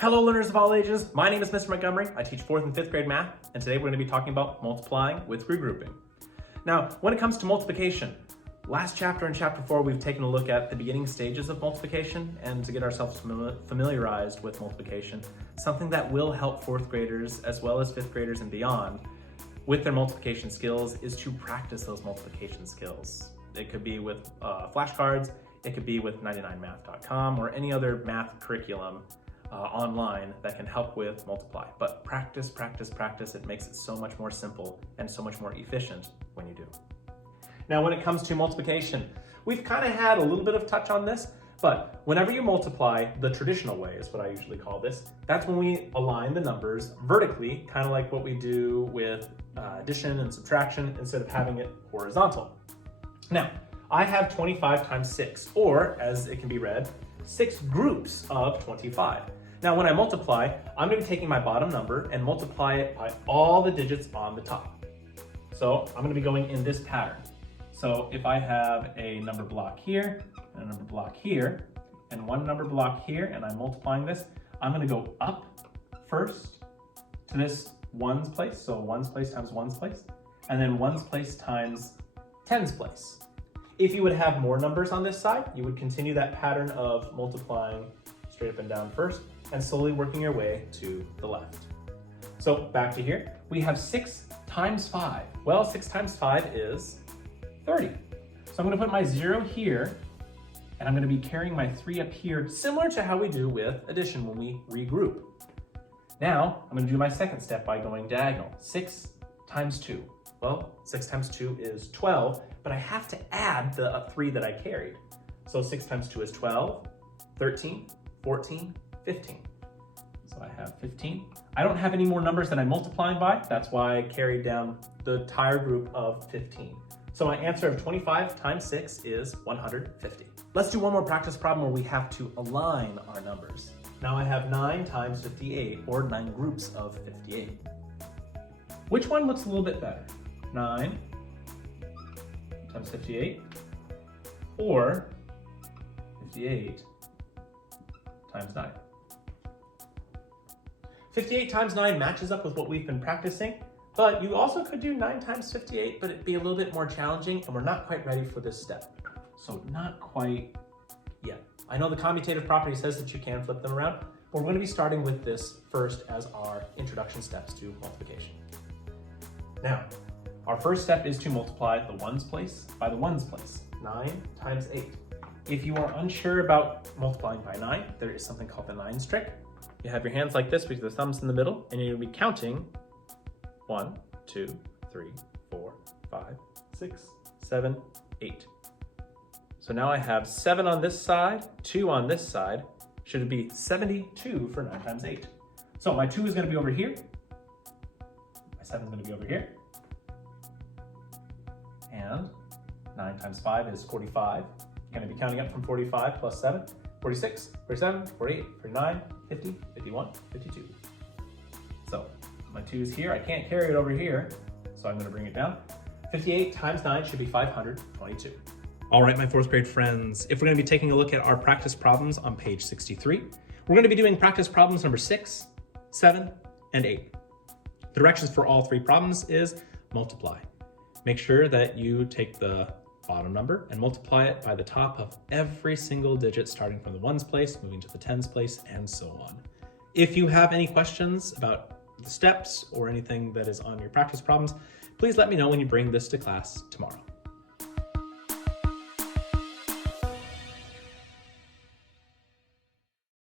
Hello learners of all ages, my name is Mr. Montgomery. I teach 4th and 5th grade math, and today we're going to be talking about multiplying with regrouping. Now, when it comes to multiplication, last chapter in chapter 4 we've taken a look at the beginning stages of multiplication, and to get ourselves familiarized with multiplication, something that will help 4th graders as well as 5th graders and beyond with their multiplication skills is to practice those multiplication skills. It could be with flashcards, it could be with 99math.com or any other math curriculum online that can help with multiply. But practice, practice, practice. It makes it so much more simple and so much more efficient when you do. Now, when it comes to multiplication, we've kind of had a little bit of touch on this, but whenever you multiply the traditional way is what I usually call this, that's when we align the numbers vertically, kind of like what we do with addition and subtraction instead of having it horizontal. Now, I have 25 times 6, or as it can be read, 6 groups of 25. Now, when I multiply, I'm going to be taking my bottom number and multiply it by all the digits on the top. So I'm going to be going in this pattern. So if I have a number block here, and a number block here, and one number block here, and I'm multiplying this, I'm going to go up first to this ones place, so ones place times ones place, and then ones place times tens place. If you would have more numbers on this side, you would continue that pattern of multiplying straight up and down first, and slowly working your way to the left. So back to here, we have 6 times 5. Well, 6 times 5 is 30. So I'm going to put my 0 here, and I'm going to be carrying my 3 up here, similar to how we do with addition when we regroup. Now, I'm going to do my second step by going diagonal. 6 times 2. Well, 6 times 2 is 12, but I have to add the 3 that I carried. So 6 times 2 is 12, 13, 14, 15. So I have 15. I don't have any more numbers that I'm multiplying by. That's why I carried down the entire group of 15. So my answer of 25 times 6 is 150. Let's do one more practice problem where we have to align our numbers. Now I have 9 times 58, or 9 groups of 58. Which one looks a little bit better? 9 times 58, or 58 times 9. 58 times 9 matches up with what we've been practicing, but you also could do 9 times 58, but it'd be a little bit more challenging, and we're not quite ready for this step. So not quite yet. I know the commutative property says that you can flip them around, but we're going to be starting with this first as our introduction steps to multiplication. Now, our first step is to multiply the ones place by the ones place, 9 times 8. If you are unsure about multiplying by 9, there is something called the 9s trick. You have your hands like this with the thumbs in the middle, and you're going to be counting 1, 2, 3, 4, 5, 6, 7, 8. So now I have 7 on this side, 2 on this side. Should it be 72 for 9 times 8? So my 2 is going to be over here. My 7 is going to be over here. And 9 times 5 is 45. You're going to be counting up from 45 plus 7, 46, 47, 48, 49, 50, 51, 52. So my 2 is here. I can't carry it over here, so I'm going to bring it down. 58 times 9 should be 522. All right, my 4th grade friends, if we're going to be taking a look at our practice problems on page 63, we're going to be doing practice problems number 6, 7, and 8. The directions for all 3 problems is multiply. Make sure that you take the bottom number and multiply it by the top of every single digit, starting from the ones place, moving to the tens place, and so on. If you have any questions about the steps or anything that is on your practice problems, please let me know when you bring this to class tomorrow.